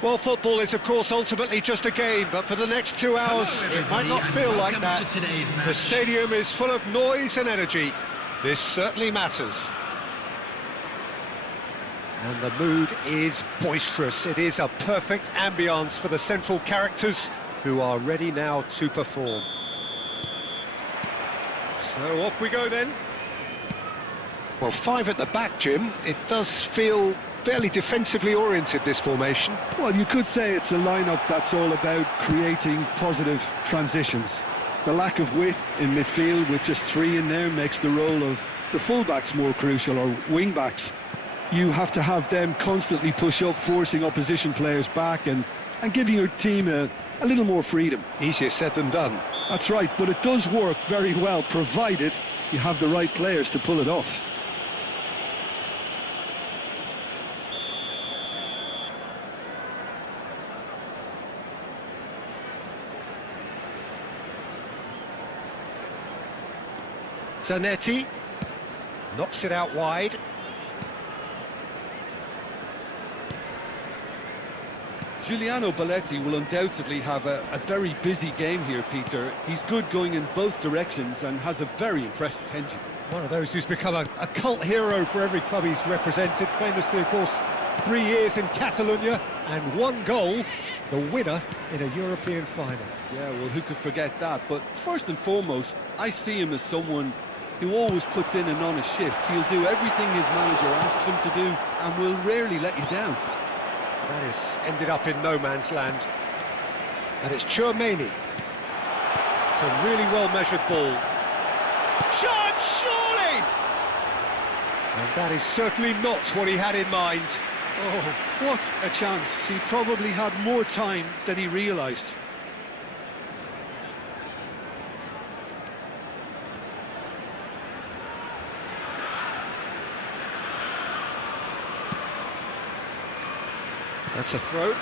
Well, football is, of course, ultimately just a game, but for the next 2 hours, it might not feel like that. The stadium is full of noise and energy. This certainly matters. And the mood is boisterous. It is a perfect ambience for the central characters who are ready now to perform. So off we go then. Well, 5 at the back, Jim. It does feel fairly defensively oriented, this formation. Well, you could say it's a lineup that's all about creating positive transitions. The lack of width in midfield with just 3 in there makes the role of the fullbacks more crucial, or wing-backs. You have to have them constantly push up, forcing opposition players back and giving your team a little more freedom. Easier said than done. That's right, but it does work very well, provided you have the right players to pull it off. Zanetti knocks it out wide. Giuliano Belletti will undoubtedly have a very busy game here, Peter. He's good going in both directions and has a very impressive engine. One of those who's become a cult hero for every club he's represented. Famously, of course, 3 years in Catalonia and 1 goal, the winner in a European final. Yeah, well, who could forget that? But first and foremost, I see him as someone who always puts in an honest shift. He'll do everything his manager asks him to do and will rarely let you down. That has ended up in no man's land. And it's Tchouaméni. It's a really well-measured ball. Shot, surely! And that is certainly not what he had in mind. Oh, what a chance. He probably had more time than he realised. That's a throw.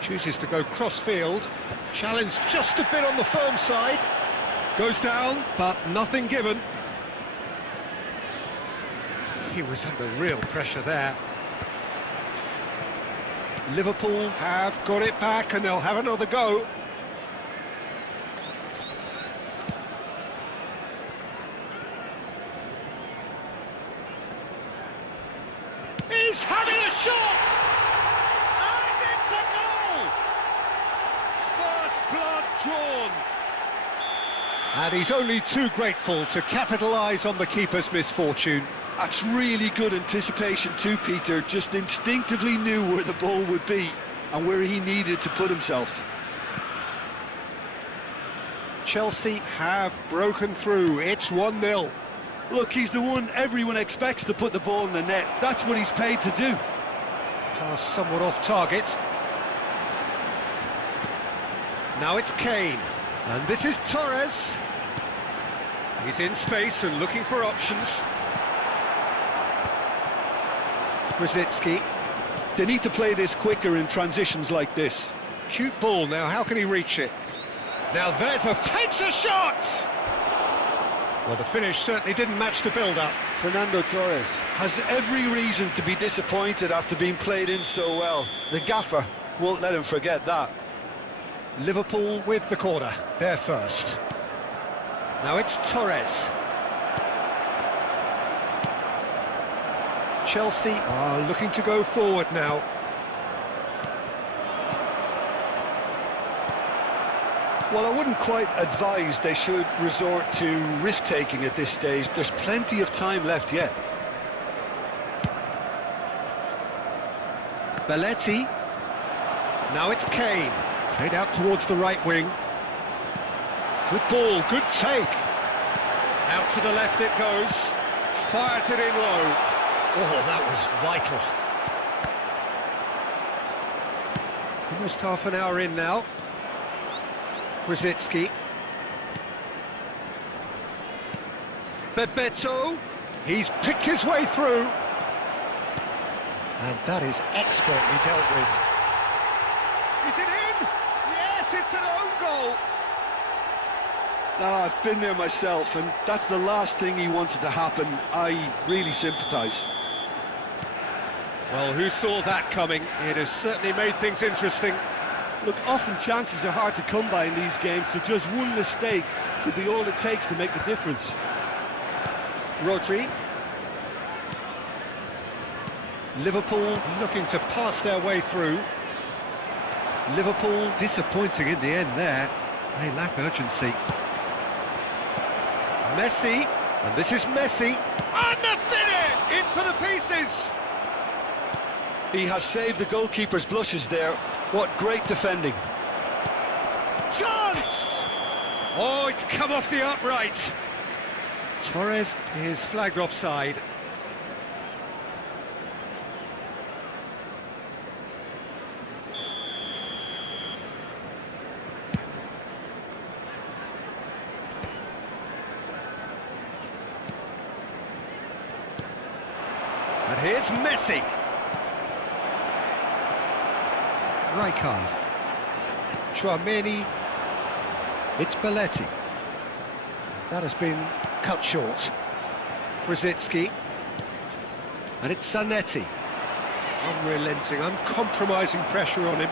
Chooses to go cross-field. Challenge just a bit on the firm side. Goes down, but nothing given. He was under real pressure there. Liverpool have got it back and they'll have another go. He's having a shot! And it's a goal! First blood drawn. And he's only too grateful to capitalise on the keeper's misfortune. That's really good anticipation too, Peter. Just instinctively knew where the ball would be and where he needed to put himself. Chelsea have broken through. It's 1-0. Look, he's the one everyone expects to put the ball in the net. That's what he's paid to do. Pass somewhat off target. Now it's Kane. And this is Torres. He's in space and looking for options. Brzezinski. They need to play this quicker in transitions like this. Cute ball now, how can he reach it? Now takes a shot! Well, the finish certainly didn't match the build-up. Fernando Torres has every reason to be disappointed after being played in so well. The gaffer won't let him forget that. Liverpool with the corner, they're first. Now it's Torres. Chelsea are looking to go forward now. Well, I wouldn't quite advise they should resort to risk-taking at this stage. There's plenty of time left yet. Belletti. Now it's Kane. Played out towards the right wing. Good ball, good take. Out to the left it goes. Fires it in low. Oh, that was vital. Almost half an hour in now. Brzezinski. Bebeto. He's picked his way through. And that is expertly dealt with. Is it in? Yes, it's an own goal. I've been there myself, and that's the last thing he wanted to happen. I really sympathise. Well, who saw that coming? It has certainly made things interesting. Look, often chances are hard to come by in these games, so just one mistake could be all it takes to make the difference. Rodri. Liverpool looking to pass their way through. Liverpool disappointing in the end there. They lack urgency. Messi, and this is Messi. And the finish! In for the pieces! He has saved the goalkeeper's blushes there. What great defending. Chance! Oh, it's come off the upright. Torres is flagged offside. And here's Messi. Rijkaard. Tchouameni. It's Belletti. That has been cut short. Brzezinski. And it's Zanetti. Unrelenting, uncompromising pressure on him.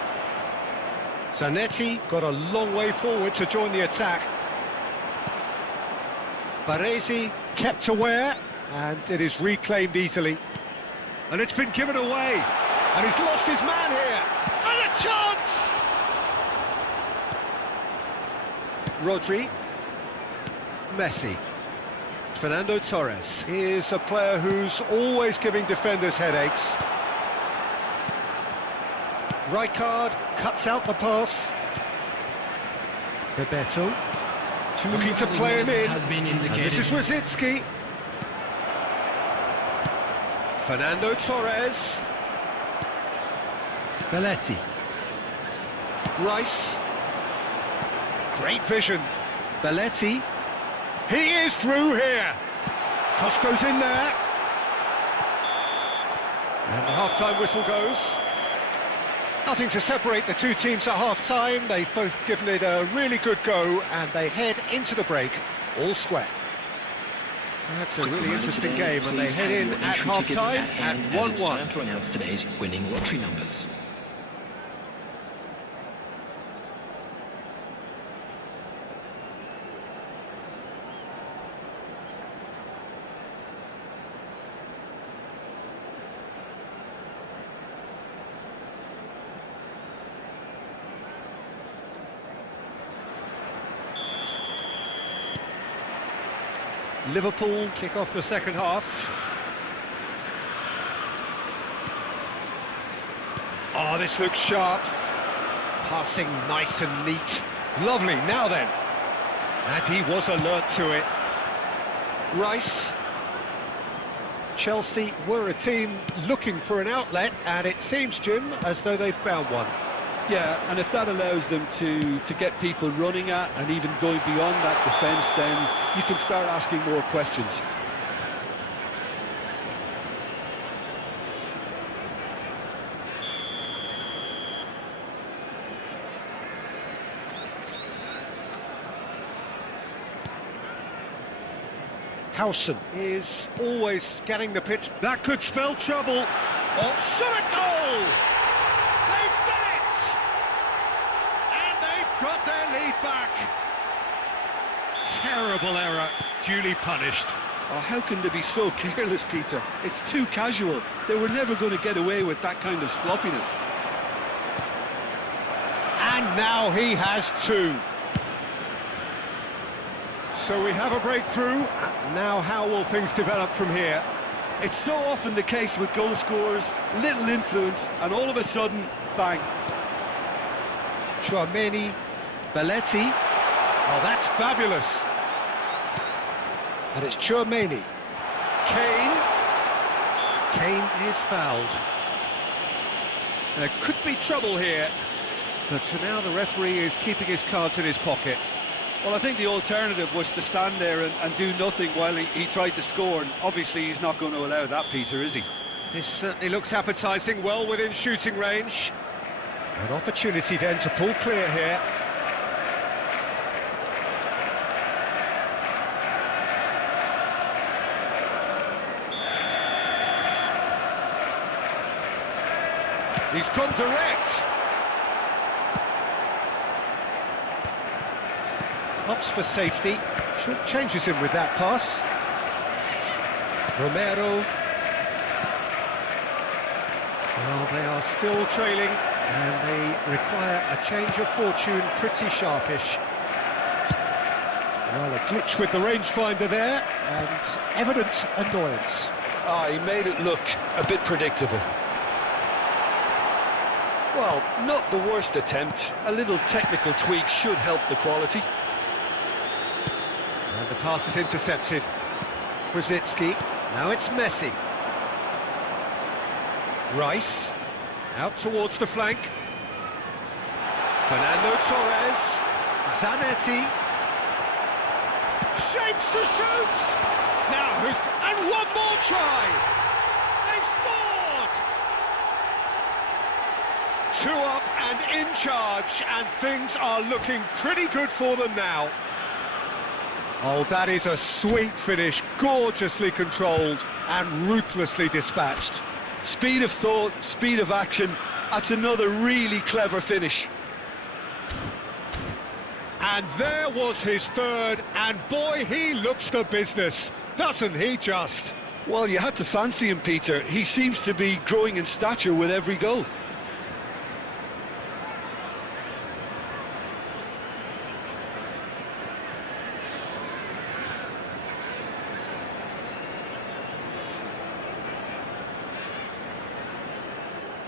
Zanetti got a long way forward to join the attack. Baresi kept aware, and it is reclaimed easily. And it's been given away. And he's lost his man here. And a chance! Rodri. Messi. Fernando Torres. He is a player who's always giving defenders headaches. Rijkaard cuts out the pass. Bebeto. Looking to play him in. And this is Brzezinski. Fernando Torres. Belletti. Rice. Great vision. Belletti. He is through here. Cross goes in there. And the half-time whistle goes. Nothing to separate the two teams at half-time. They've both given it a really good go, and they head into the break all square. That's a really interesting game, and they head in at half-time at 1-1. Time to announce today's winning lottery numbers. Liverpool kick off the second half. Oh, this looks sharp. Passing nice and neat. Lovely, now then. And he was alert to it. Rice. Chelsea were a team looking for an outlet, and it seems, Jim, as though they've found one. Yeah, and if that allows them to get people running at and even going beyond that defence, then you can start asking more questions. Howson is always scanning the pitch. That could spell trouble. Oh, shot a goal! They've done it! And they've got their lead back. Terrible error, duly punished. Oh, how can they be so careless, Peter? It's too casual. They were never going to get away with that kind of sloppiness. And now he has two. So we have a breakthrough. Now how will things develop from here? It's so often the case with goal scorers, little influence, and all of a sudden, bang. Chouameni, Belletti. Oh, that's fabulous. And it's Chouameni. Kane is fouled. There could be trouble here, but for now the referee is keeping his cards in his pocket. Well, I think the alternative was to stand there and do nothing while he tried to score, and obviously he's not going to allow that, Peter, is he? This certainly looks appetising, well within shooting range. An opportunity then to pull clear here. He's gone direct. Opts for safety. Short changes him with that pass. Romero. Well, they are still trailing, and they require a change of fortune pretty sharpish. Well, a glitch with the rangefinder there, and evident annoyance. He made it look a bit predictable. Well, not the worst attempt. A little technical tweak should help the quality. And the pass is intercepted. Brzezinski. Now it's Messi. Rice. Out towards the flank. Fernando Torres. Zanetti. Shapes to shoot! Now who's... And one more try! They've scored! 2 up and in charge, and things are looking pretty good for them now. Oh, that is a sweet finish, gorgeously controlled and ruthlessly dispatched. Speed of thought, speed of action. That's another really clever finish. And there was his third, and boy, he looks the business, doesn't he just? Well, you had to fancy him, Peter. He seems to be growing in stature with every goal.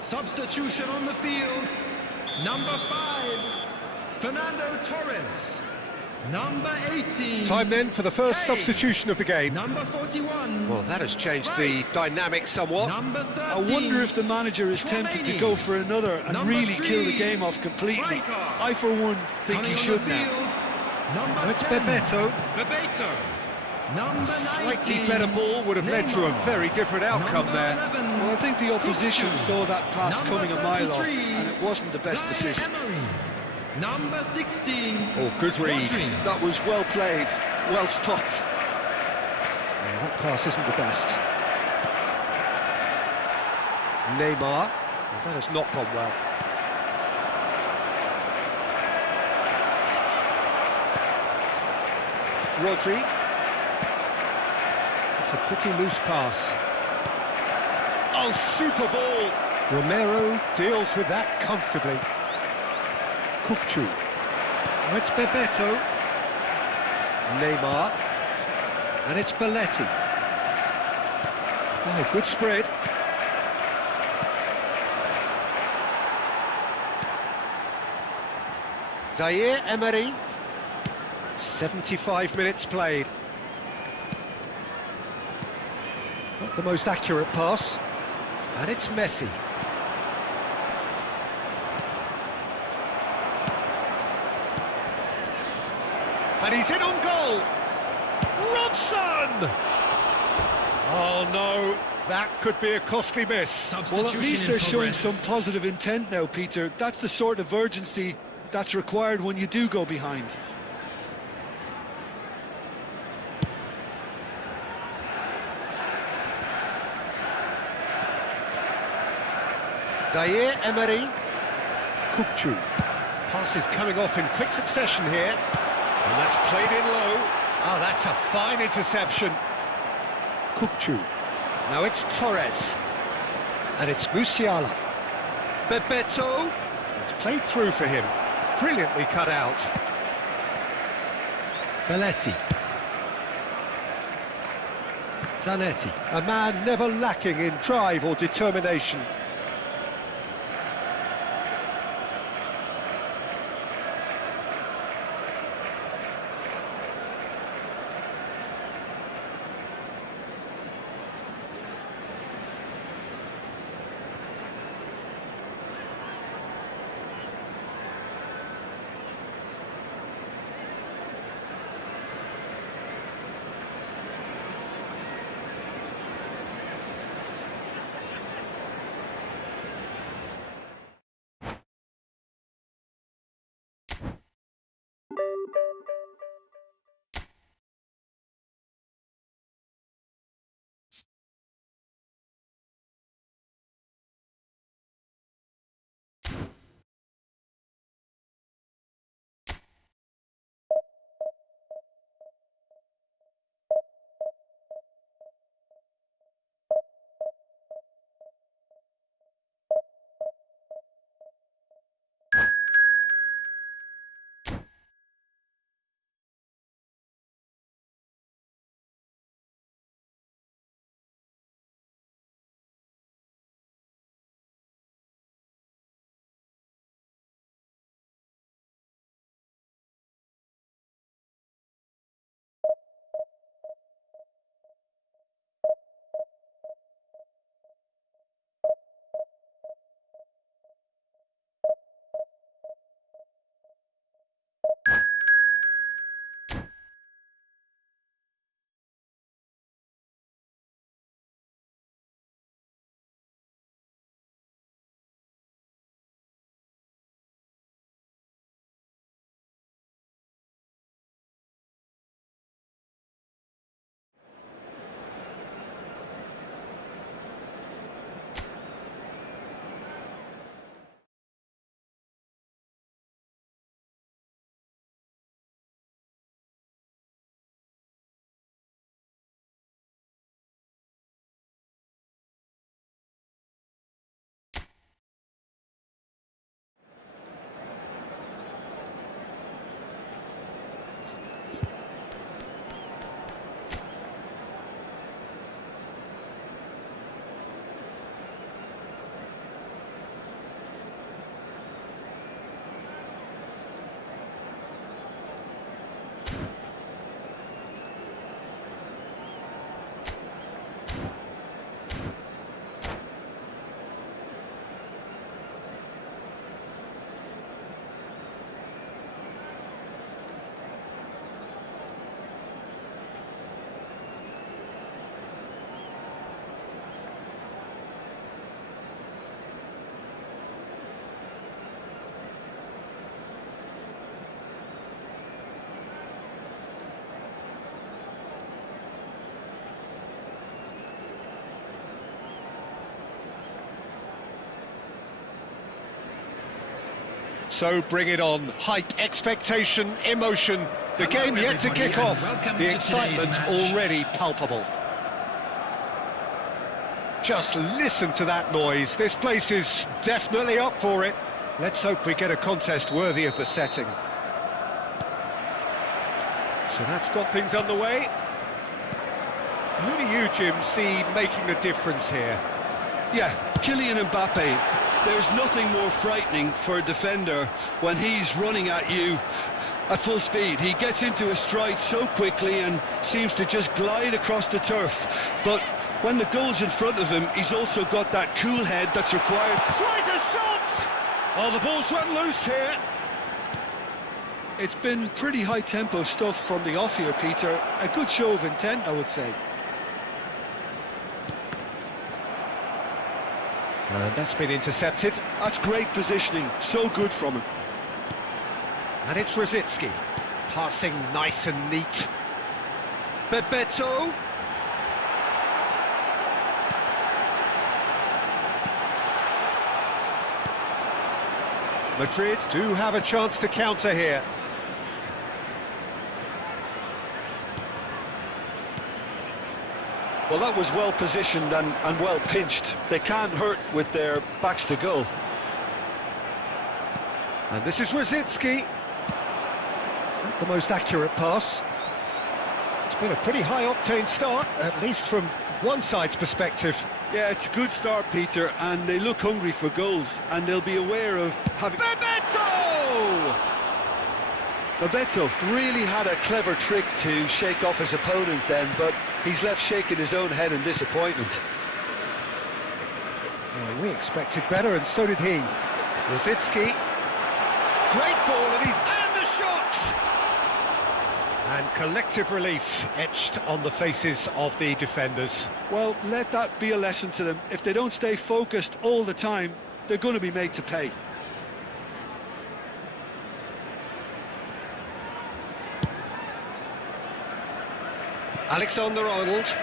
Substitution on the field, number 5, Fernando Torres. Number 18. Time then for the first Kane. Substitution of the game. Number 41. Well, that has changed the dynamic somewhat. Number 13. I wonder if the manager is tempted to go for another and Number really 3. kill the game off completely. Striker. I, for one, think Coming he on should the now. field, Number Oh, it's 10. Bebeto. Bebeto. Number A slightly 19. better ball would have led to a Terima. very different outcome Number there. 11. Well, I think the opposition Kalah. saw that pass Number coming a mile off, 33. and it wasn't the best decision. Emery. Number 16. Oh, good read. Rodri. That was well played, well stopped. Well, that pass isn't the best. Neymar. Well, that has not gone well. Rodri. It's a pretty loose pass. Oh, super ball! Romero deals with that comfortably. Kukçu. Oh, it's Bebeto. Neymar. And it's Belletti. Oh, good spread. Zaire Emery. 75 minutes played. Not the most accurate pass. And it's Messi. And he's in on goal! Robson! Oh no, that could be a costly miss. Well, at least they're showing progress. some positive intent now, Peter. That's the sort of urgency that's required when you do go behind. Zaire Emery. Kupchu. Pass is coming off in quick succession here. And that's played in low. Oh, that's a fine interception. Kupchu. Now it's Torres. And it's Musiala. Bebeto. It's played through for him. Brilliantly cut out. Belletti. Zanetti. A man never lacking in drive or determination. So bring it on. Hype, expectation, emotion. The game yet to kick off. The excitement already palpable. Just listen to that noise. This place is definitely up for it. Let's hope we get a contest worthy of the setting. So that's got things underway. Who do you, Jim, see making the difference here? Yeah, Kylian Mbappe. There's nothing more frightening for a defender when he's running at you at full speed. He gets into a stride so quickly and seems to just glide across the turf. But when the goal's in front of him, he's also got that cool head that's required. Tries a shot! Oh, the ball's run loose here. It's been pretty high-tempo stuff from the off here, Peter. A good show of intent, I would say. And that's been intercepted. That's great positioning, so good from him. And it's Rosicki. Passing nice and neat. Bebeto. Madrid do have a chance to counter here. Well, that was well positioned and well pinched. They can't hurt with their backs to goal. And this is Rosicki. Not the most accurate pass. It's been a pretty high-octane start, at least from one side's perspective. Yeah, it's a good start, Peter, and they look hungry for goals, and they'll be aware of having... Bebeto! Bebeto really had a clever trick to shake off his opponent then, but he's left shaking his own head in disappointment. Well, we expected better, and so did he. Rosicki. Great ball, and the shot! And collective relief etched on the faces of the defenders. Well, let that be a lesson to them. If they don't stay focused all the time, they're going to be made to pay. Alexander-Arnold.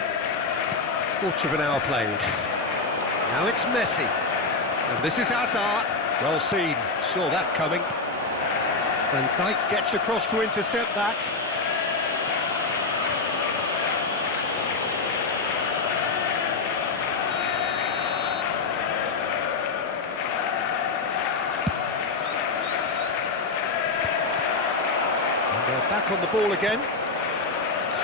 Quarter of an hour played. Now it's Messi. And this is Hazard. Well seen. Saw that coming. Van Dijk gets across to intercept that. And they're back on the ball again.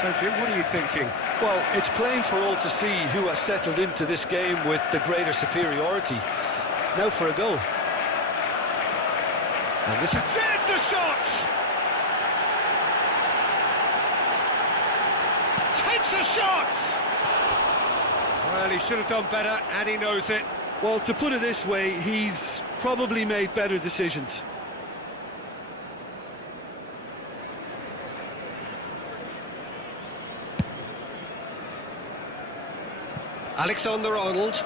So, Jim, what are you thinking? Well, it's plain for all to see who has settled into this game with the greater superiority. Now for a goal. And this is... There's the shot! Takes a shot! Well, he should have done better, and he knows it. Well, to put it this way, he's probably made better decisions. Alexander-Arnold.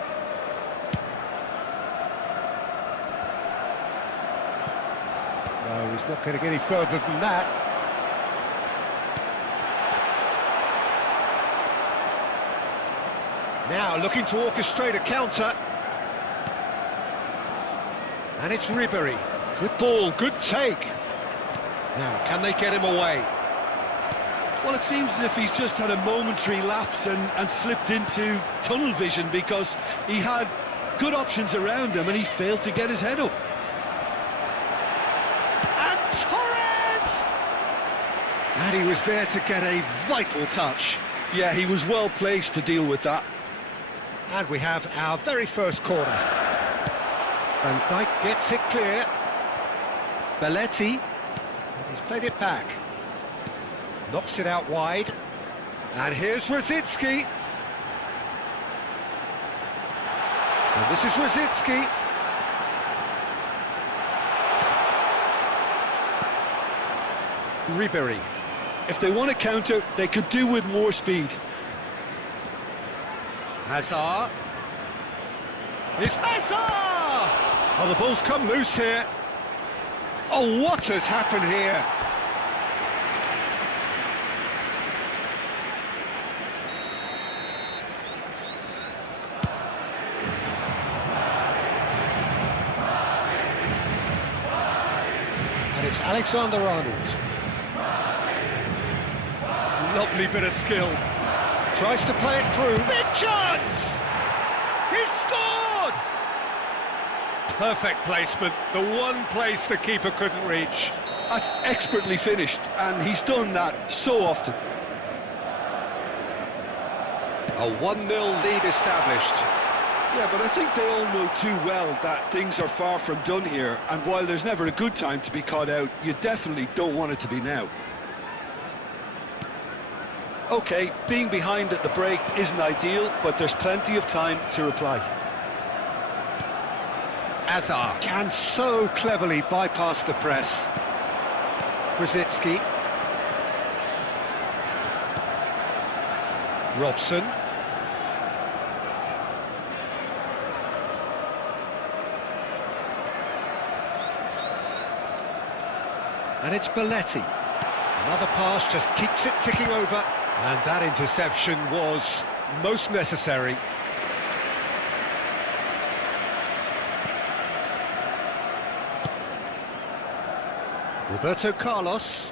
No, he's not going to get any further than that. Now looking to orchestrate a counter. And it's Ribery. Good ball, good take. Now, can they get him away? Well, it seems as if he's just had a momentary lapse and slipped into tunnel vision because he had good options around him and he failed to get his head up. And Torres! And he was there to get a vital touch. Yeah, he was well placed to deal with that. And we have our very first corner. Van Dijk gets it clear. Belletti. He's played it back. Knocks it out wide. And here's Rosicki. And this is Rosicki. Ribery. If they want to counter, they could do with more speed. Hazard. It's Hazard! Oh, the ball's come loose here. Oh, what has happened here? And it's Alexander-Arnold. Lovely bit of skill. Tries to play it through. Big chance! He's scored! Perfect placement. The one place the keeper couldn't reach. That's expertly finished, and he's done that so often. A 1-0 lead established. Yeah, but I think they all know too well that things are far from done here, and while there's never a good time to be caught out, you definitely don't want it to be now. OK, being behind at the break isn't ideal, but there's plenty of time to reply. Hazard can so cleverly bypass the press. Brzezinski. Robson. And it's Belletti. Another pass just keeps it ticking over. And that interception was most necessary. Roberto Carlos.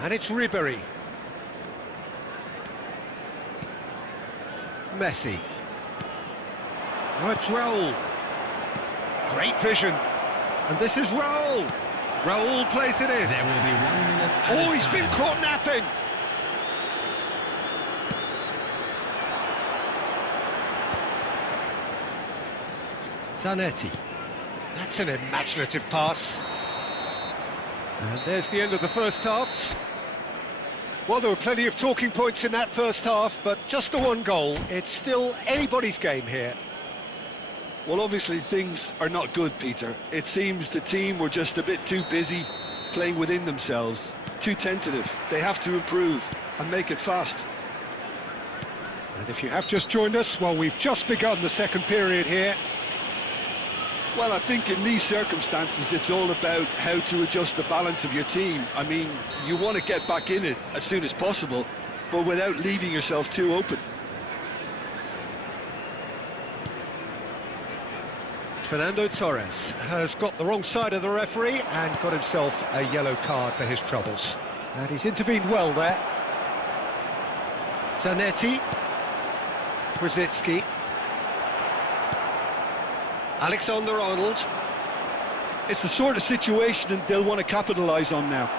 And it's Ribery. Messi. Now it's Raul. Great vision. And this is Raul. Raul plays it in. There will be 1 minute. Oh, he's been caught napping. Zanetti. That's an imaginative pass. And there's the end of the first half. Well, there were plenty of talking points in that first half, but just the one goal. It's still anybody's game here. Well, obviously things are not good, Peter. It seems the team were just a bit too busy playing within themselves, too tentative. They have to improve and make it fast. And if you have just joined us, well, we've just begun the second period here. Well, I think in these circumstances, it's all about how to adjust the balance of your team. I mean, you want to get back in it as soon as possible, but without leaving yourself too open. Fernando Torres has got the wrong side of the referee and got himself a yellow card for his troubles. And he's intervened well there. Zanetti. Brzezinski. Alexander-Arnold. It's the sort of situation that they'll want to capitalise on now.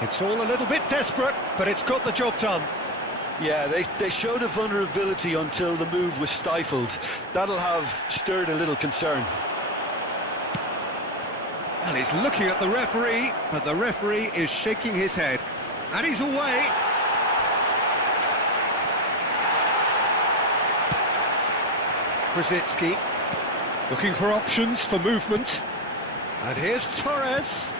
It's all a little bit desperate, but it's got the job done. Yeah, they showed a vulnerability until the move was stifled. That'll have stirred a little concern. And he's looking at the referee, but the referee is shaking his head. And he's away. Brzezinski looking for options for movement. And here's Torres.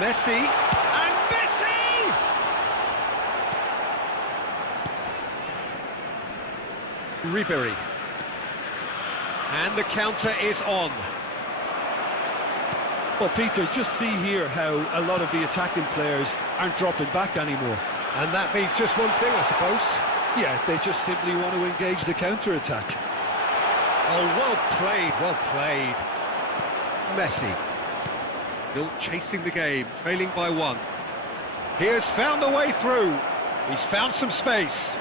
Messi. And Messi! Ribery. And the counter is on. Well, Peter, just see here how a lot of the attacking players aren't dropping back anymore. And that means just one thing, I suppose. Yeah, they just simply want to engage the counter-attack. Oh, well played, well played. Messi. Still chasing the game, trailing by one. He has found the way through. He's found some space.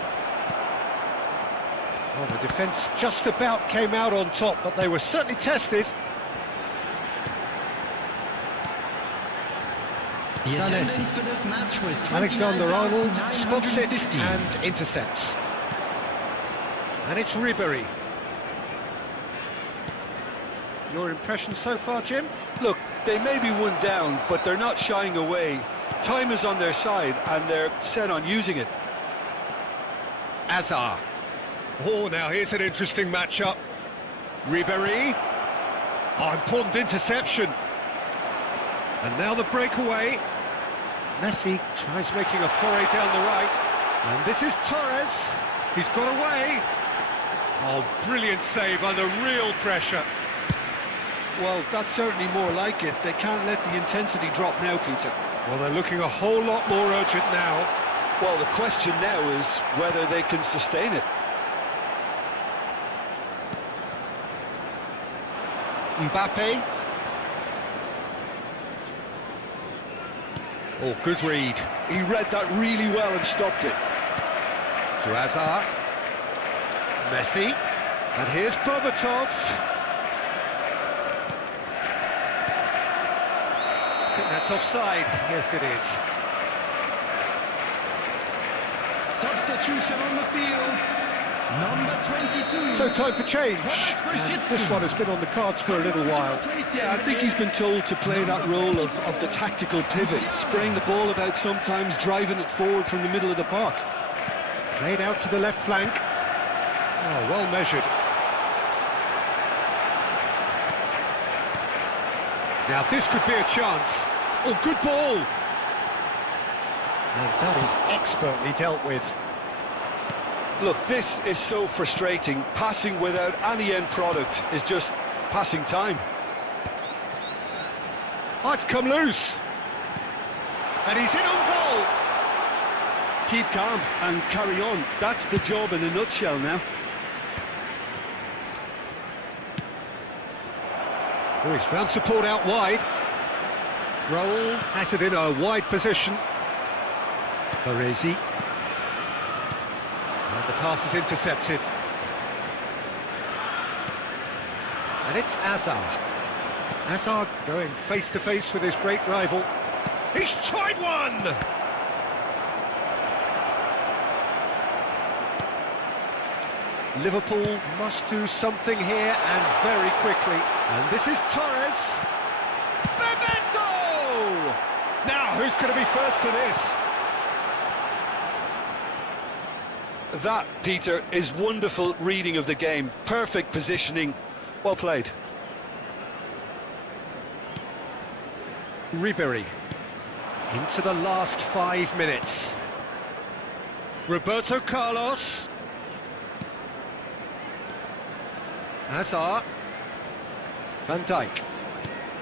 Well, the defence just about came out on top, but they were certainly tested. The attendance Zanetti. for this match was Alexander-Arnold spots it 29,950. and intercepts. And it's Ribery. Your impression so far, Jim? Look, they may be one down, but they're not shying away. Time is on their side, and they're set on using it. Azar. Oh, now here's an interesting matchup. Ribery. Oh, important interception. And now the breakaway. Messi tries making a foray down the right. And this is Torres. He's got away. Oh, brilliant save under real pressure. Well, that's certainly more like it. They can't let the intensity drop now, Peter. Well, they're looking a whole lot more urgent now. Well, the question now is whether they can sustain it. Mbappe. Oh, good read. He read that really well and stopped it. To Azar. Messi. And here's Berbatov. I think that's offside. Yes, it is. Substitution on the field. Number 22. So time for change. And this one has been on the cards for a little while. Yeah, I think he's been told to play that role of the tactical pivot, spraying the ball about sometimes, driving it forward from the middle of the park. Played out to the left flank. Oh, well measured. Now this could be a chance. Oh, good ball. And that is expertly dealt with. Look, this is so frustrating. Passing without any end product is just passing time. Oh, it's come loose. And he's in on goal. Keep calm and carry on. That's the job in a nutshell now. Oh, he's found support out wide. Roll, has it in a wide position. Baresi. And the pass is intercepted. And it's Azar. Azar going face-to-face with his great rival. He's tried one! Liverpool must do something here, and very quickly. And this is Torres. Bebeto! Now, who's going to be first to this? That, Peter, is wonderful reading of the game. Perfect positioning. Well played. Ribery. Into the last 5 minutes. Roberto Carlos. Hazard. Van Dijk.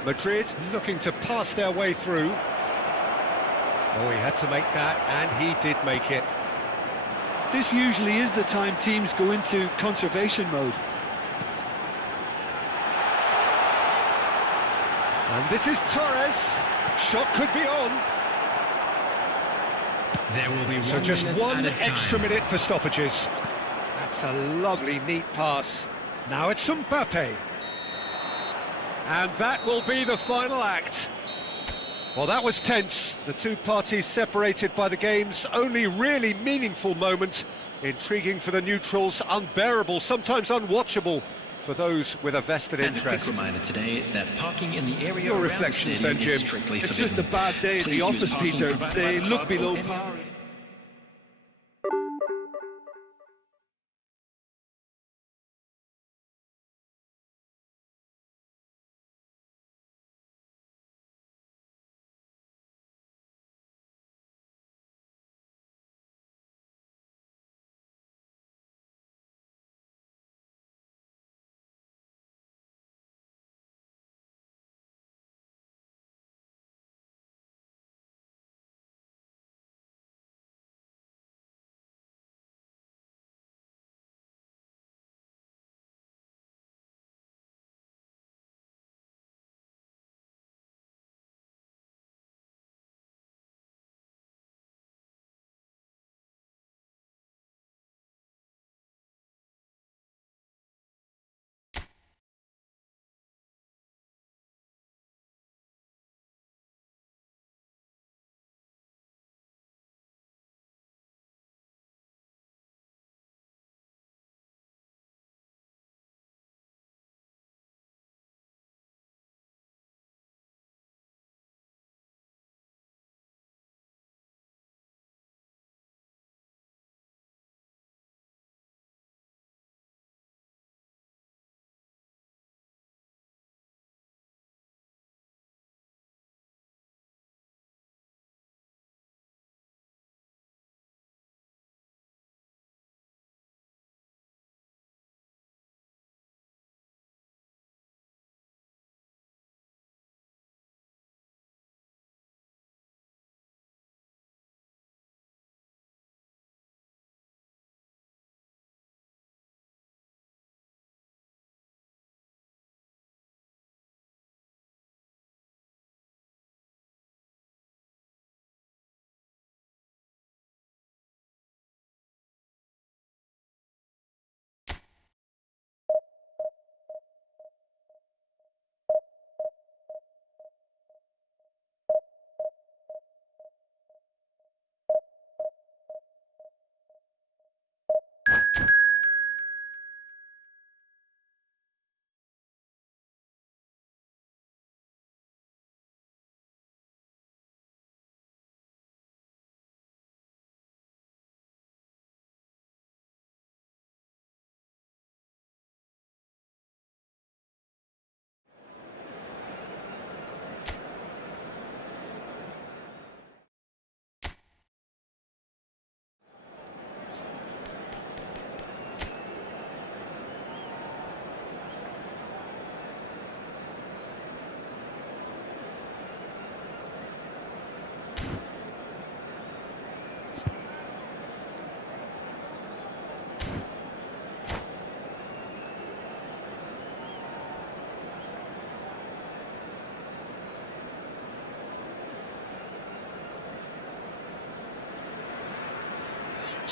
Madrid looking to pass their way through. Oh, he had to make that, and he did make it. This usually is the time teams go into conservation mode. And this is Torres. Shot could be on. There will be So one just minute one added extra time. minute for stoppages. That's a lovely, neat pass. Now it's Mbappe. And that will be the final act. Well, that was tense. The two parties separated by the game's only really meaningful moment. Intriguing for the neutrals, unbearable, sometimes unwatchable for those with a vested And a quick interest. reminder today that parking in the area Your around the reflections stadium then, is Jim. strictly It's just a forbidden. bad day at Please the use office, parking Peter. provided by They the look club below or any par.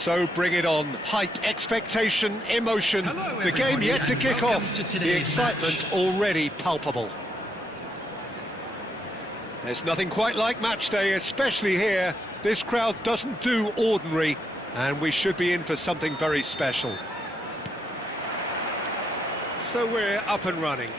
So bring it on. Hype, expectation, emotion. Hello, The game everybody, yet to and kick welcome off. to The today's excitement match. already palpable. There's nothing quite like match day, especially here. This crowd doesn't do ordinary, and we should be in for something very special. So we're up and running.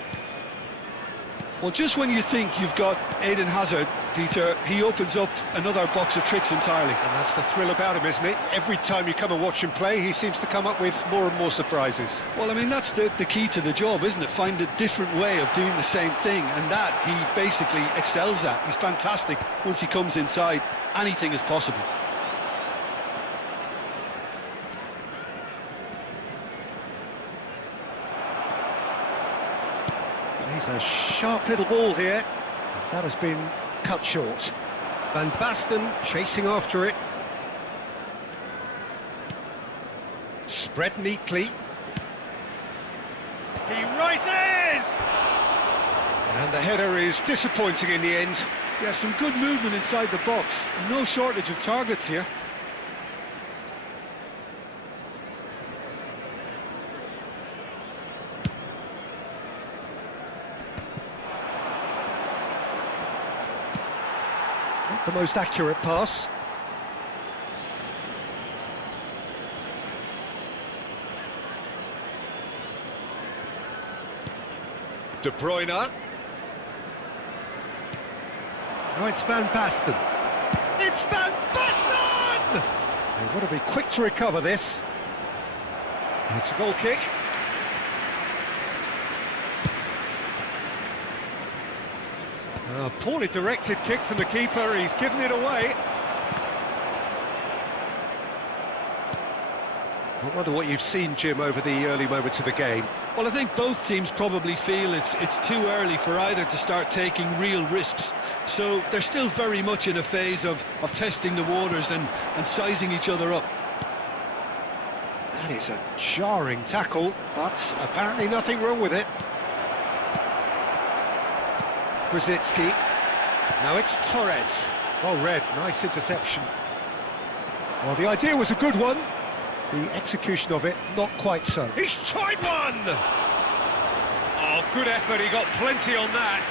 Well, just when you think you've got Eden Hazard, Peter, he opens up another box of tricks entirely. And that's the thrill about him, isn't it? Every time you come and watch him play, he seems to come up with more and more surprises. Well, I mean, that's the key to the job, isn't it? Find a different way of doing the same thing, and that he basically excels at. He's fantastic. Once he comes inside, anything is possible. He's a sharp little ball here. That has been cut short. Van Basten chasing after it. Spread neatly. He rises! And the header is disappointing in the end. Yeah, some good movement inside the box. No shortage of targets here. Not the most accurate pass. De Bruyne. Now it's Van Basten. It's Van Basten! They want to be quick to recover this. It's a goal kick. A poorly directed kick from the keeper, he's given it away. I wonder what you've seen, Jim, over the early moments of the game. Well, I think both teams probably feel it's too early for either to start taking real risks. So they're still very much in a phase of testing the waters and sizing each other up. That is a jarring tackle, but apparently nothing wrong with it. Brzezinski. Now it's Torres. Well read, nice interception. Well, the idea was a good one. The execution of it, not quite so. He's tried one! Oh, good effort, he got plenty on that.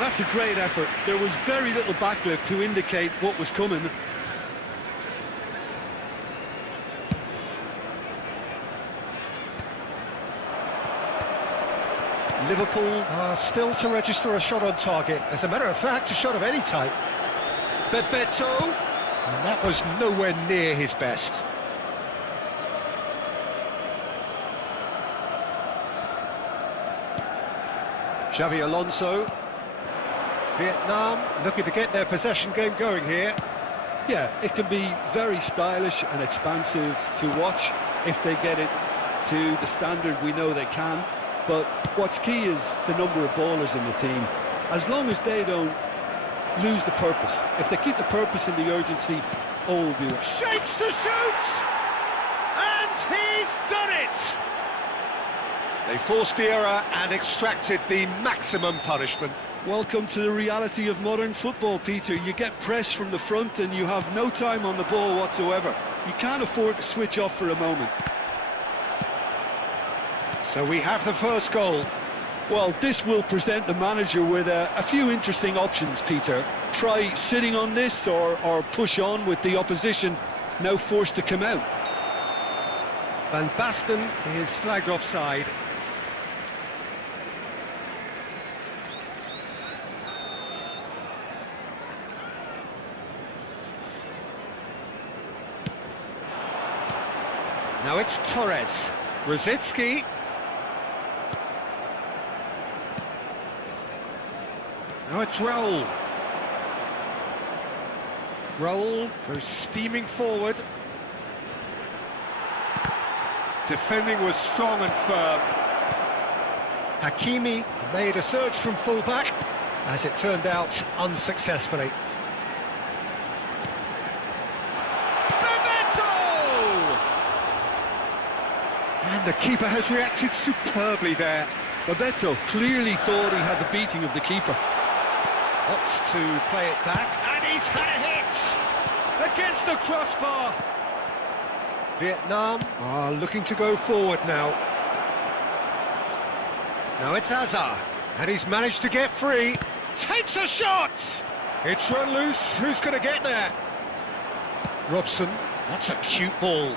That's a great effort. There was very little backlift to indicate what was coming. Liverpool are still to register a shot on target. As a matter of fact, a shot of any type. Bebeto! And that was nowhere near his best. Xavi Alonso. Vietnam looking to get their possession game going here. Yeah, it can be very stylish and expansive to watch if they get it to the standard we know they can. But what's key is the number of ballers in the team. As long as they don't lose the purpose, if they keep the purpose and the urgency, all will be well. Shapes to shoot! And he's done it! They forced the error and extracted the maximum punishment. Welcome to the reality of modern football, Peter. You get pressed from the front and you have no time on the ball whatsoever. You can't afford to switch off for a moment. So we have the first goal. Well, this will present the manager with a few interesting options, Peter. Try sitting on this or push on with the opposition now forced to come out. Van Basten is flagged offside. Now it's Torres. Brzezinski. Now it's Raul. Raul goes steaming forward. Defending was strong and firm. Hakimi made a surge from fullback, as it turned out unsuccessfully. And the keeper has reacted superbly there. Bebeto clearly thought he had the beating of the keeper. Opts to play it back, and he's had a hit! Against the crossbar! Vietnam are looking to go forward now. Now it's Hazard, and he's managed to get free. Takes a shot! It's run loose, who's going to get there? Robson, that's a cute ball.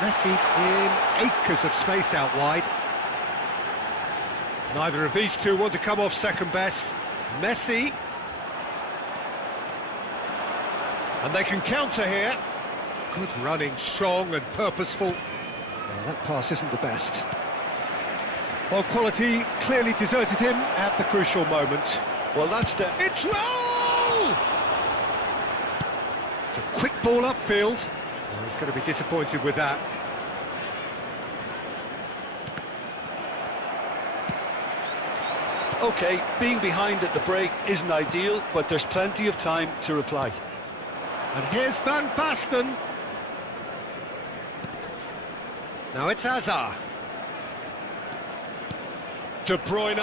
Messi in acres of space out wide. Neither of these two want to come off second best. Messi. And they can counter here. Good running, strong and purposeful. Well, that pass isn't the best. Well, quality clearly deserted him at the crucial moment. Well, that's the... It's roll! It's a quick ball upfield. Well, he's going to be disappointed with that. OK, being behind at the break isn't ideal, but there's plenty of time to reply. And here's Van Basten. Now it's Hazard. De Bruyne.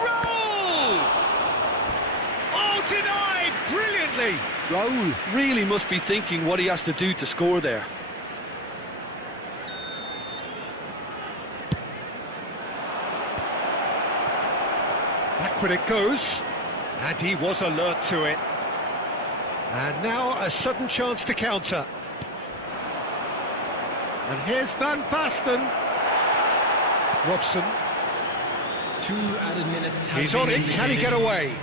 Roll! Oh, denied brilliantly. Raul really must be thinking what he has to do to score there. Backward it goes. And he was alert to it. And now a sudden chance to counter. And here's Van Basten. Robson. 2 added minutes. He's on it. Can he get away?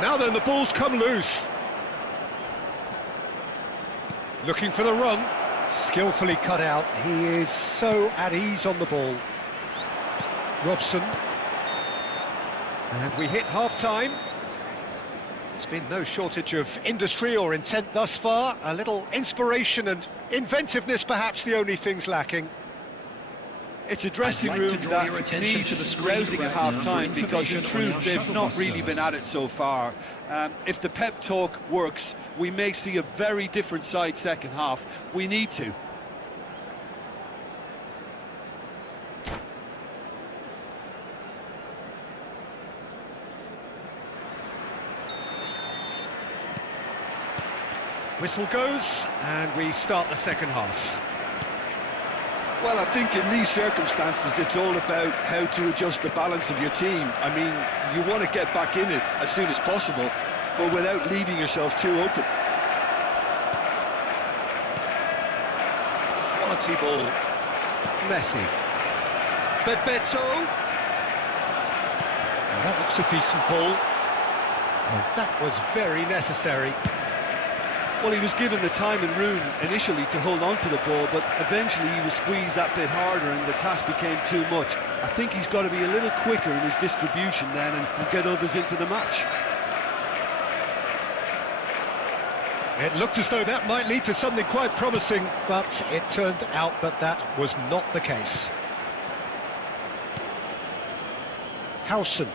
Now then, the ball's come loose. Looking for the run. Skillfully cut out. He is so at ease on the ball. Robson. And we hit half-time. There's been no shortage of industry or intent thus far. A little inspiration and inventiveness, perhaps the only things lacking. It's a dressing I'd like to room draw your that attention to the needs screen rousing right at now half-time for because in information on truth our they've shuttle not bus really been at it so far. If the pep talk works, we may see a very different side second half. We need to. Whistle goes, and we start the second half. Well, I think in these circumstances it's all about how to adjust the balance of your team. I mean, you want to get back in it as soon as possible, but without leaving yourself too open. Quality ball. Messi. Bebeto. Well, that looks a decent ball. And that was very necessary. Well, he was given the time and room initially to hold on to the ball, but eventually he was squeezed that bit harder and the task became too much. I think he's got to be a little quicker in his distribution then and get others into the match. It looked as though that might lead to something quite promising, but it turned out that that was not the case. Howson.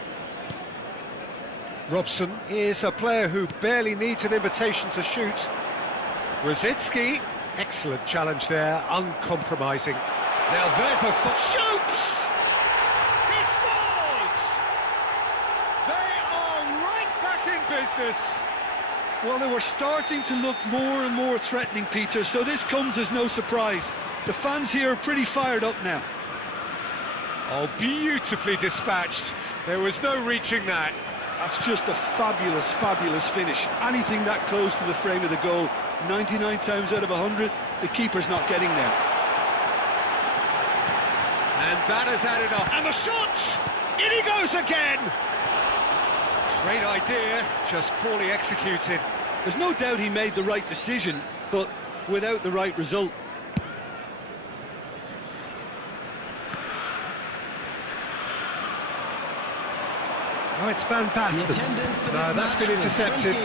Robson is a player who barely needs an invitation to shoot. Rosicki, excellent challenge there, uncompromising. Now there's a shoots! He scores! They are right back in business. Well, they were starting to look more and more threatening, Peter, so this comes as no surprise. The fans here are pretty fired up now. Oh, beautifully dispatched. There was no reaching that. That's just a fabulous, fabulous finish. Anything that close to the frame of the goal, 99 times out of 100, the keeper's not getting there. And that has added up. And the shot! In he goes again! Great idea, just poorly executed. There's no doubt he made the right decision, but without the right result. Oh, it's Van Basten. No, that's been intercepted.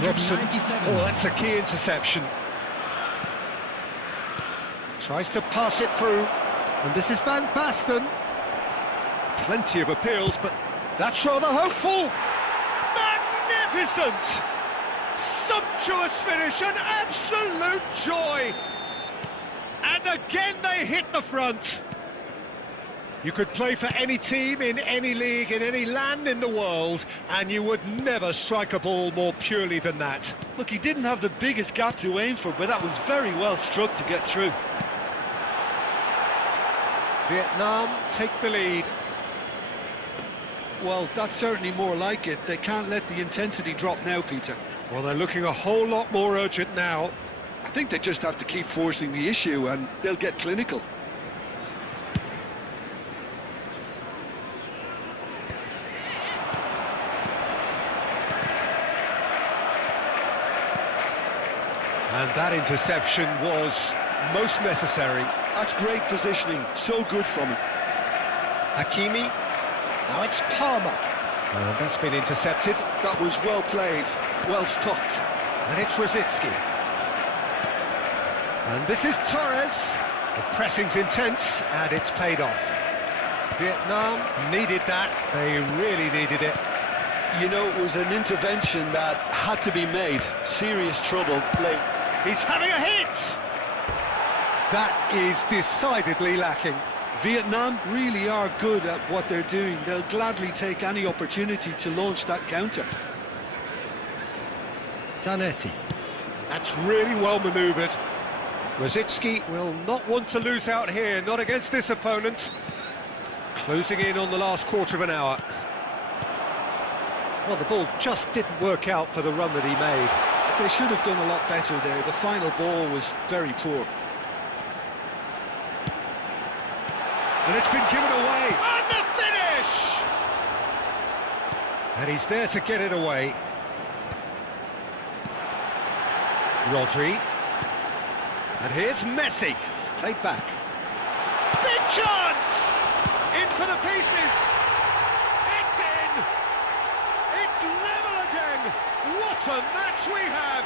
Robson. Oh, that's a key interception. Tries to pass it through. And this is Van Basten. Plenty of appeals, but that's rather hopeful. Magnificent! Sumptuous finish, an absolute joy. And again they hit the front. You could play for any team in any league, in any land in the world, and you would never strike a ball more purely than that. Look, he didn't have the biggest gap to aim for, but that was very well struck to get through. Vietnam take the lead. Well, that's certainly more like it. They can't let the intensity drop now, Peter. Well, they're looking a whole lot more urgent now. I think they just have to keep forcing the issue and they'll get clinical. And that interception was most necessary. That's great positioning, so good from him. Hakimi, now it's Palmer. And that's been intercepted. That was well played, well stopped. And it's Rosicki. And this is Torres. The pressing's intense, and it's paid off. Vietnam needed that. They really needed it. You know, it was an intervention that had to be made. Serious trouble late. He's having a hit! That is decidedly lacking. Vietnam really are good at what they're doing. They'll gladly take any opportunity to launch that counter. Zanetti. That's really well manoeuvred. Rosicki will not want to lose out here, not against this opponent. Closing in on the last quarter of an hour. Well, the ball just didn't work out for the run that he made. They should have done a lot better there. The final ball was very poor. And it's been given away. And the finish! And he's there to get it away. Rodri. And here's Messi. Played back. Big chance! In for the pieces. It's in! It's level again! What a match we have!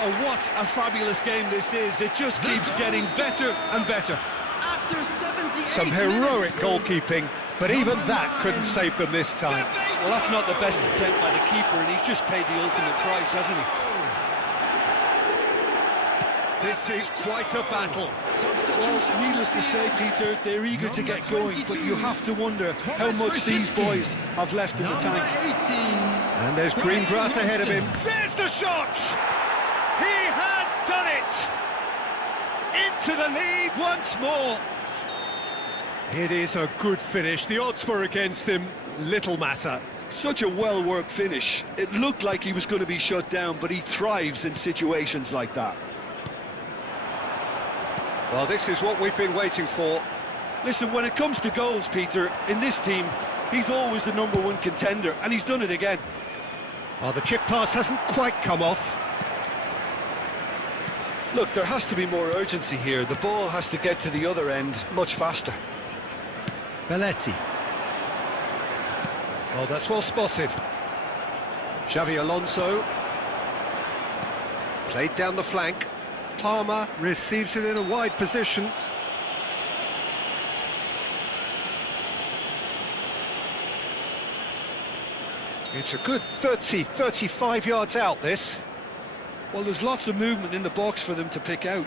Oh, what a fabulous game this is. It just keeps getting better and better. After 78 Some heroic minutes, goalkeeping, but even that couldn't save them this time. Well, that's not the best attempt by the keeper, and he's just paid the ultimate price, hasn't he? This is quite a battle. Well, needless to say, Peter, they're eager to get going, but you have to wonder how much these boys have left in the tank. number 18. And there's green grass ahead of him. There's the shot! He has done it! Into the lead once more. It is a good finish. The odds were against him. Little matter. Such a well-worked finish. It looked like he was going to be shut down, but he thrives in situations like that. Well, this is what we've been waiting for. Listen, when it comes to goals, Peter, in this team, he's always the #1 contender, and he's done it again. Well, the chip pass hasn't quite come off. Look, there has to be more urgency here. The ball has to get to the other end much faster. Belletti. Oh, that's well spotted. Xavi Alonso. Played down the flank. Palmer receives it in a wide position. It's a good 35 yards out, this. Well, there's lots of movement in the box for them to pick out.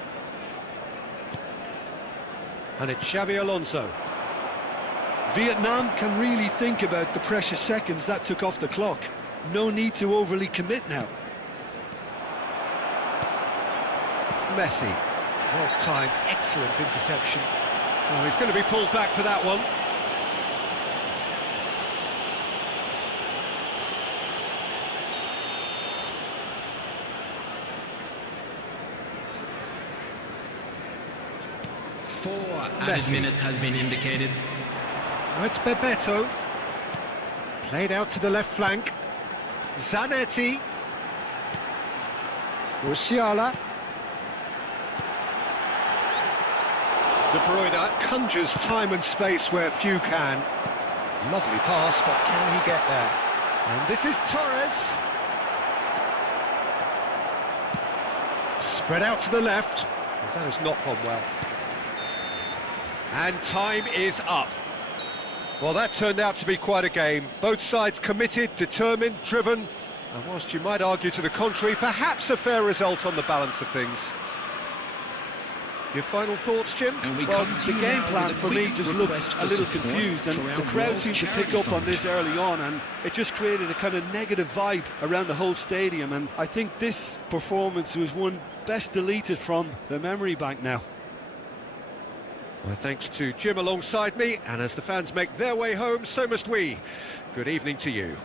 And it's Xavi Alonso. Vietnam can really think about the precious seconds that took off the clock. No need to overly commit now. Messi. Well timed, excellent interception. Oh, he's going to be pulled back for that one. Four added Messi. minutes has been indicated. Now it's Bebeto. Played out to the left flank. Zanetti. Musiala. De Bruyne conjures time and space where few can. Lovely pass, but can he get there? And this is Torres. Spread out to the left. That has not gone well. And time is up. Well, that turned out to be quite a game. Both sides committed, determined, driven. And whilst you might argue to the contrary, perhaps a fair result on the balance of things. Your final thoughts, Jim? And we Well, come to the you game now plan with for me quick just looked request a for little support confused, and for the our crowd World seemed to pick Charity up on Fund. this early on, and it just created a kind of negative vibe around the whole stadium, and I think this performance was one best deleted from the memory bank now. My thanks to Jim alongside me, and as the fans make their way home, so must we. Good evening to you.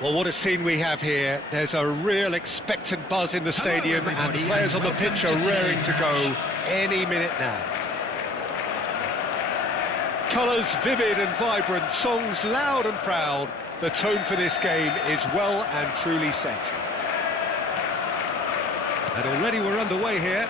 Well, what a scene we have here. There's a real expectant buzz in the stadium, and everybody, players on and the pitch are welcome to raring to go today's any minute now. Colours vivid and vibrant, songs loud and proud. The tone for this game is well and truly set. And already we're underway here.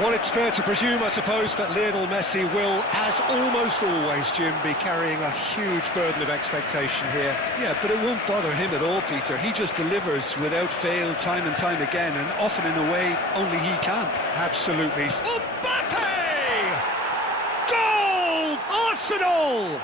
Well, it's fair to presume, I suppose, that Lionel Messi will, as almost always, Jim, be carrying a huge burden of expectation here. Yeah, but it won't bother him at all, Peter. He just delivers without fail time and time again, and often in a way only he can. Absolutely. Mbappe! Goal! Arsenal!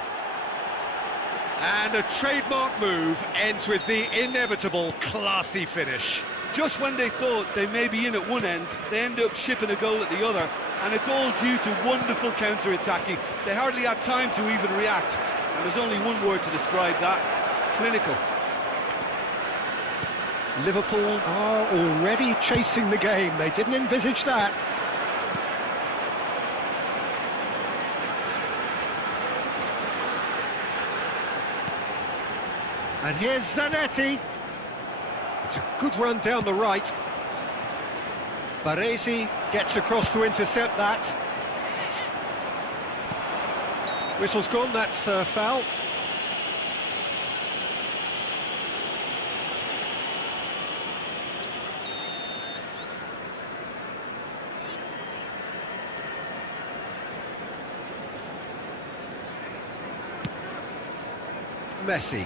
And a trademark move ends with the inevitable classy finish. Just when they thought they may be in at one end, they end up shipping a goal at the other, and it's all due to wonderful counter-attacking. They hardly had time to even react, and there's only one word to describe that: clinical. Liverpool are already chasing the game. They didn't envisage that. And here's Zanetti. It's a good run down the right. Baresi gets across to intercept that. Whistle's gone, that's foul. Messi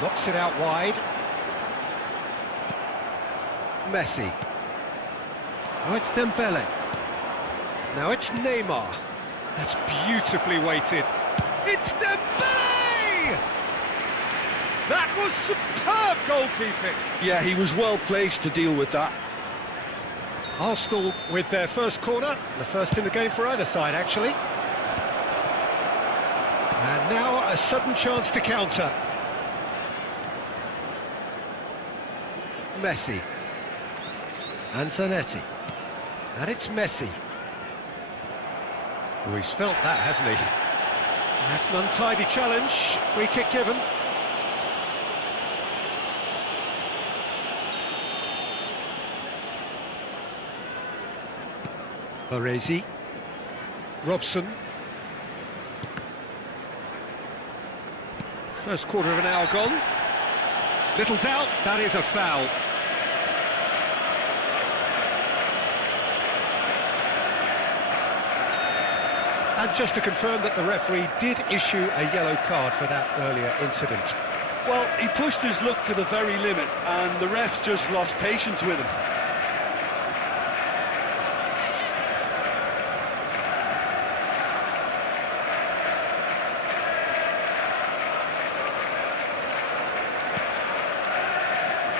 knocks it out wide. Messi. Oh, it's Dembele. Now it's Neymar. That's beautifully weighted. It's Dembele! That was superb goalkeeping. Yeah, he was well placed to deal with that. Arsenal with their first corner, the first in the game for either side, actually. And now a sudden chance to counter. Messi. And Zanetti. And it's Messi. Oh, he's felt that, hasn't he? That's an untidy challenge. Free kick given. Baresi. Robson. First quarter of an hour gone. Little doubt, that is a foul. And just to confirm that the referee did issue a yellow card for that earlier incident. Well, he pushed his luck to the very limit, and the refs just lost patience with him.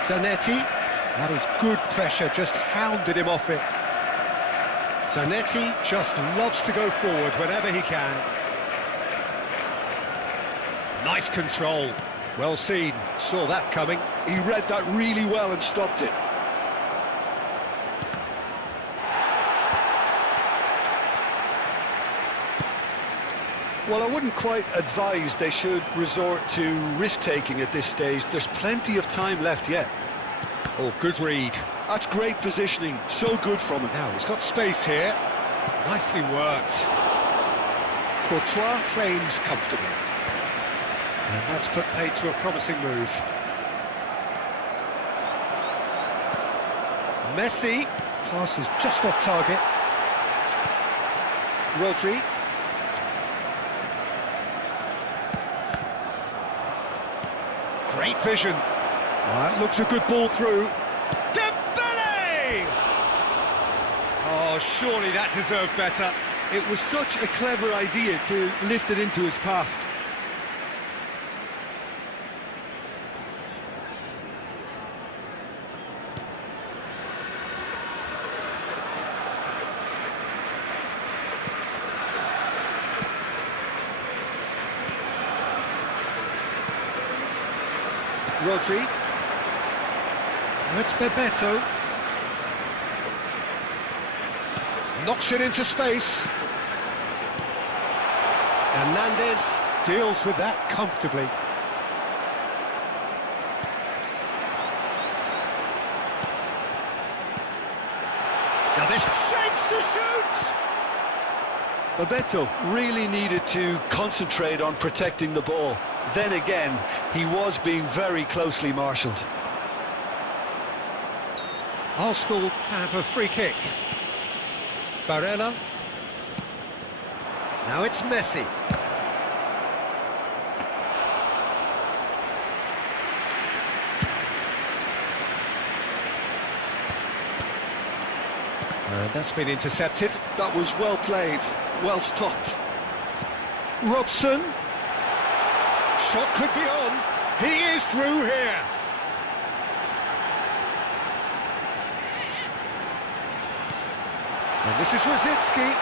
Zanetti, that is good pressure, just hounded him off it. Zanetti just loves to go forward whenever he can. Nice control, well seen, saw that coming. He read that really well and stopped it. Well, I wouldn't quite advise they should resort to risk-taking at this stage. There's plenty of time left yet. Oh, good read. That's great positioning, so good from him. Now he's got space here. Nicely worked. Courtois claims comfortably. And that's put paid to a promising move. Messi. Pass is just off target. Rodri. Great vision. That looks a good ball through. Dembele! Oh, surely that deserved better. It was such a clever idea to lift it into his path. Rodri. It's Bebeto. Knocks it into space. Hernandez deals with that comfortably. Now this shapes to shoot! Bebeto really needed to concentrate on protecting the ball. Then again, he was being very closely marshalled. Arsenal have a free kick. Barella. Now it's Messi. And that's been intercepted. That was well played, well stopped. Robson. Shot could be on. He is through here. And this is Rosicki.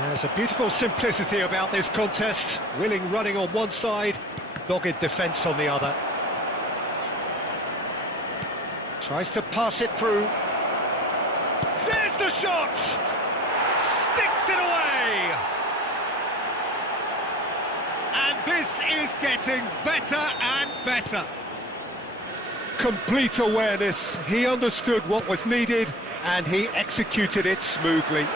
There's a beautiful simplicity about this contest. Willing running on one side, dogged defence on the other. Tries to pass it through. There's the shot! Sticks it away! And this is getting better and better. Complete awareness. He understood what was needed and he executed it smoothly.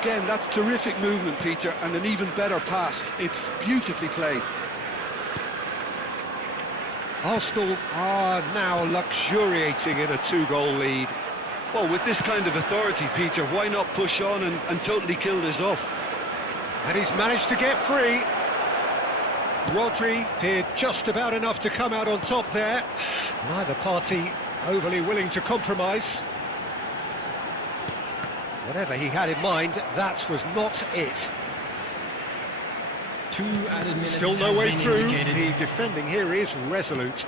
Again, that's terrific movement, Peter, and an even better pass. It's beautifully played. Arsenal are now luxuriating in a 2-goal lead. Well, with this kind of authority, Peter, why not push on and totally kill this off? And he's managed to get free. Rodri did just about enough to come out on top there. Neither party overly willing to compromise. Whatever he had in mind, that was not it. 2 added minutes. Still no has way been through. indicated. The defending here is resolute.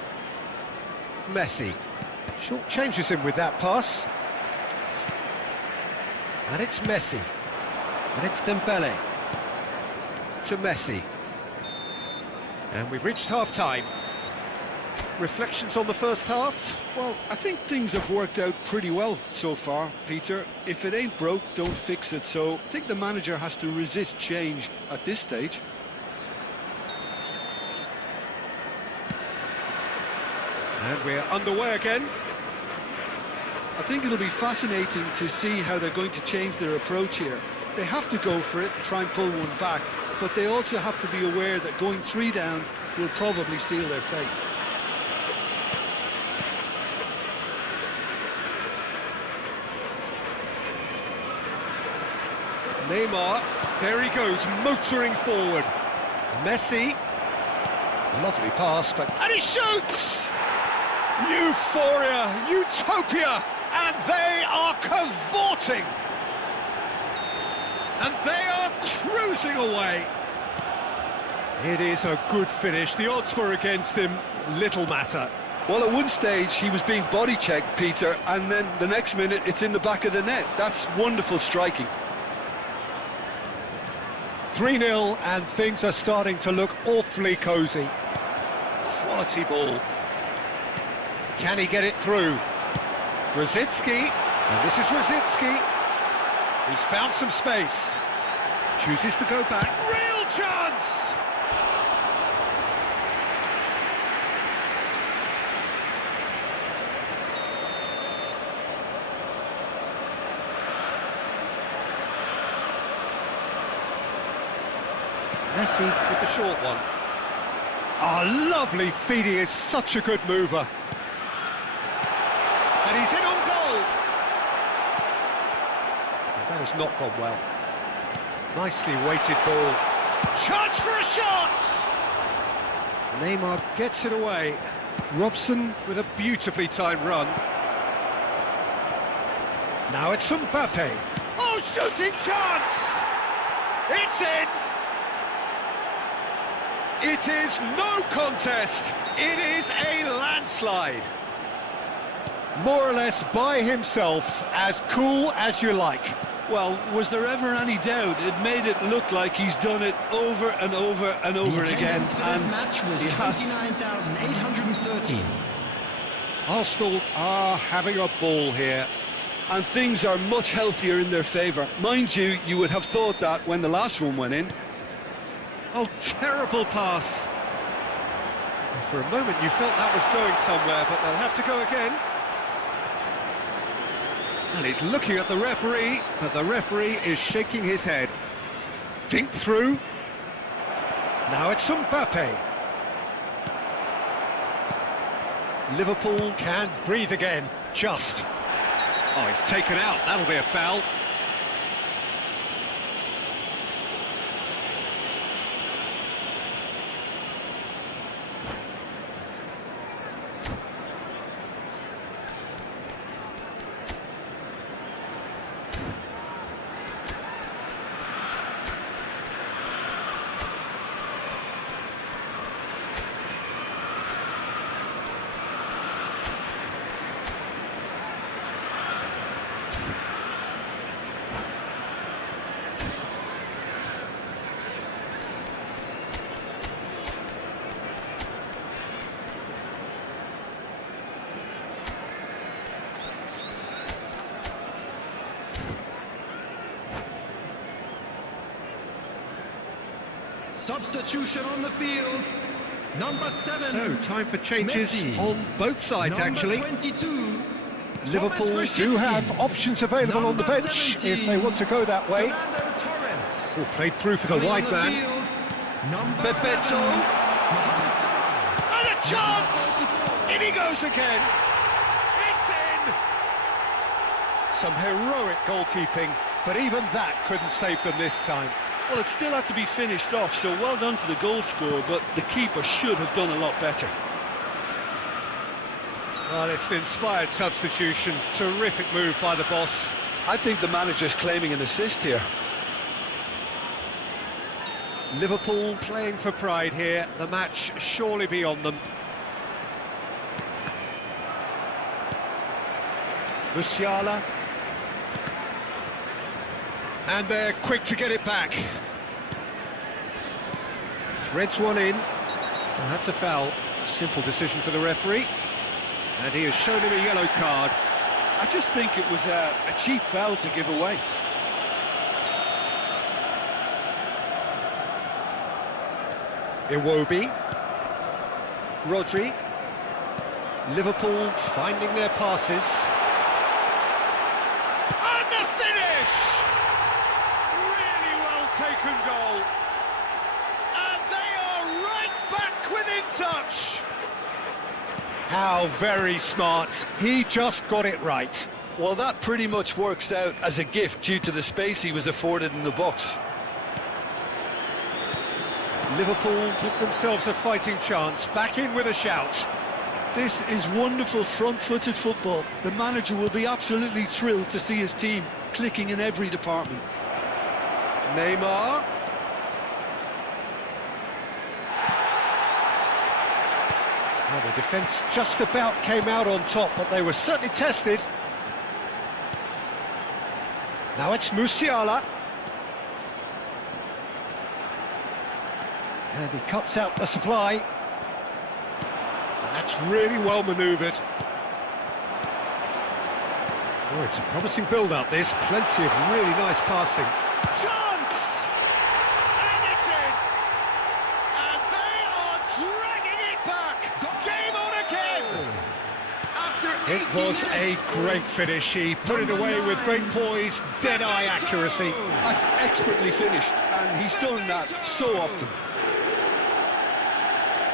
Messi. Short changes him with that pass. And it's Messi. And it's Dembele. To Messi. And we've reached half-time. Reflections on the first half? Well, I think things have worked out pretty well so far, Peter. If it ain't broke, don't fix it. So I think the manager has to resist change at this stage. And we're underway again. I think it'll be fascinating to see how they're going to change their approach here. They have to go for it, try and pull one back, but they also have to be aware that going 3 down will probably seal their fate. Neymar, there he goes, motoring forward. Messi, lovely pass, but... And he shoots! Euphoria, utopia, and they are cavorting. And they are cruising away. It is a good finish. The odds were against him, little matter. Well, at one stage, he was being body-checked, Peter, and then the next minute, it's in the back of the net. That's wonderful striking. 3-0 and things are starting to look awfully cosy. Quality ball. Can he get it through? Rosicki, and this is Rosicki. He's found some space. Chooses to go back. Real chance! Messi with the short one. Oh, lovely feed. He is such a good mover. And he's in on goal. That has not gone well. Nicely weighted ball. Chance for a shot! Neymar gets it away. Robson with a beautifully timed run. Now it's Mbappe. Oh, shooting chance! It's in! It is no contest. It is a landslide. More or less by himself, as cool as you like. Well, was there ever any doubt? It made it look like he's done it over and over and over again, and he has. 29,813. Arsenal are having a ball here. And things are much healthier in their favour. Mind you, you would have thought that when the last one went in. Oh, terrible pass. For a moment you felt that was going somewhere, but they'll have to go again. And he's looking at the referee, but the referee is shaking his head. Dink through. Now it's Mbappe. Liverpool can breathe again, just. Oh, he's taken out, that'll be a foul. Substitution on the field. Number 7. So, time for changes Messi. on both sides, Number actually. 22. Liverpool Thomas do Rashidi. have options available on the Number bench 17. if they want to go that way. Fernando Torres. Oh, played through for the Coming wide on the man. field. Number Bebeto. 11. Mohamed Salah. And a chance! In he goes again. It's in! Some heroic goalkeeping, but even that couldn't save them this time. Well, it still had to be finished off, so well done to the goal scorer, but the keeper should have done a lot better. Well, it's an inspired substitution. Terrific move by the boss. I think the manager's claiming an assist here. Liverpool playing for pride here. The match surely be on them. Musiala. And they're quick to get it back. Threads one in. Well, that's a foul. A simple decision for the referee. And he has shown him a yellow card. I just think it was a cheap foul to give away. Iwobi. Rodri. Liverpool finding their passes. And the finish! Really well taken goal. And they are right back within touch. How very smart. He just got it right. Well, that pretty much works out as a gift due to the space he was afforded in the box. Liverpool give themselves a fighting chance. Back in with a shout. This is wonderful front-footed football. The manager will be absolutely thrilled to see his team clicking in every department. Neymar. Well, the defence just about came out on top, but they were certainly tested. Now it's Musiala. And he cuts out the supply. And that's really well manoeuvred. Oh, it's a promising build-up, this. Plenty of really nice passing. Chance! And it's in! And they are dragging it back! Game on again! After It 18 was a minutes. great finish. He put it away with great poise, dead-eye accuracy. That's expertly finished, and he's done that so often.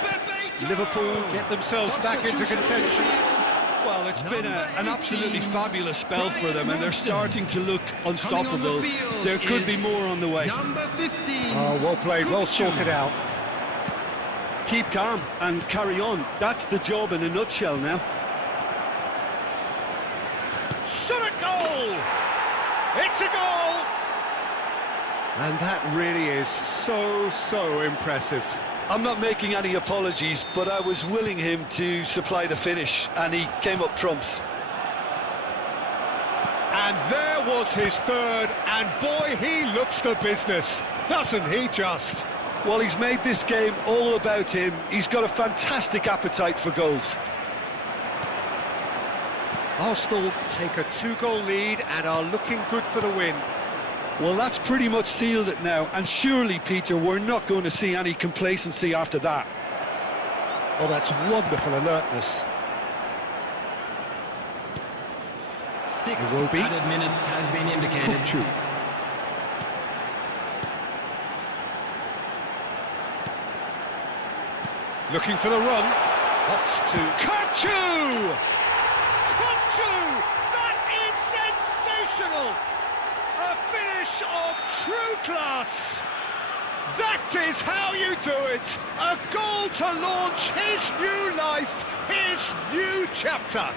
Bebeto. Liverpool get themselves back into contention. Well, it's been an absolutely fabulous spell for them, and they're starting to look unstoppable. There could be more on the way. Number 15. Oh, well played, well sorted out. Keep calm and carry on. That's the job in a nutshell now. Shot a goal! It's a goal! And that really is so impressive. I'm not making any apologies, but I was willing him to supply the finish, and he came up trumps. And there was his third, and boy, he looks the business, doesn't he just? Well, he's made this game all about him. He's got a fantastic appetite for goals. Arsenal take a 2-goal lead and are looking good for the win. Well, that's pretty much sealed it now, and surely, Peter, we're not going to see any complacency after that. Oh, that's wonderful alertness. Six It will be. added minutes has been indicated. Kupchu. Looking for the run. Hops to Kupchu! Kupchu! That is sensational! A finish of true class! That is how you do it! A goal to launch his new life, his new chapter!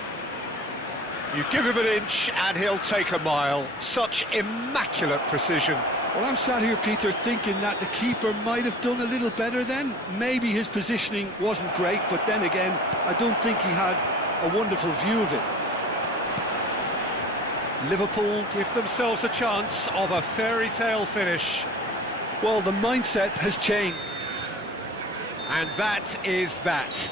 You give him an inch and he'll take a mile. Such immaculate precision. Well, I'm sat here, Peter, thinking that the keeper might have done a little better then. Maybe his positioning wasn't great, but then again, I don't think he had a wonderful view of it. Liverpool give themselves a chance of a fairy tale finish. Well, the mindset has changed. And that is that.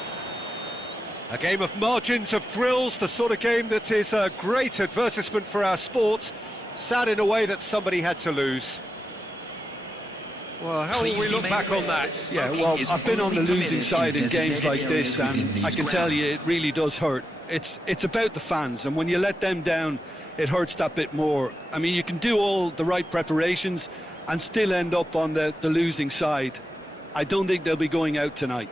A game of margins, of thrills, the sort of game that is a great advertisement for our sport. Sad in a way that somebody had to lose. Well, how will we look back on that? Yeah, well, I've been on the losing side in games like this, and I can tell you it really does hurt. It's about the fans, and when you let them down, it hurts that bit more. I mean, you can do all the right preparations and still end up on the losing side. I don't think they'll be going out tonight.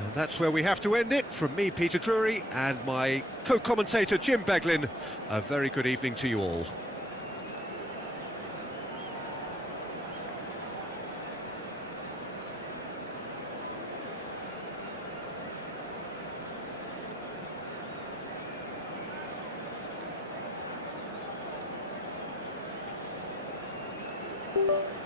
And that's where we have to end it. From me, Peter Drury, and my co-commentator, Jim Beglin. A very good evening to you all. Thank you.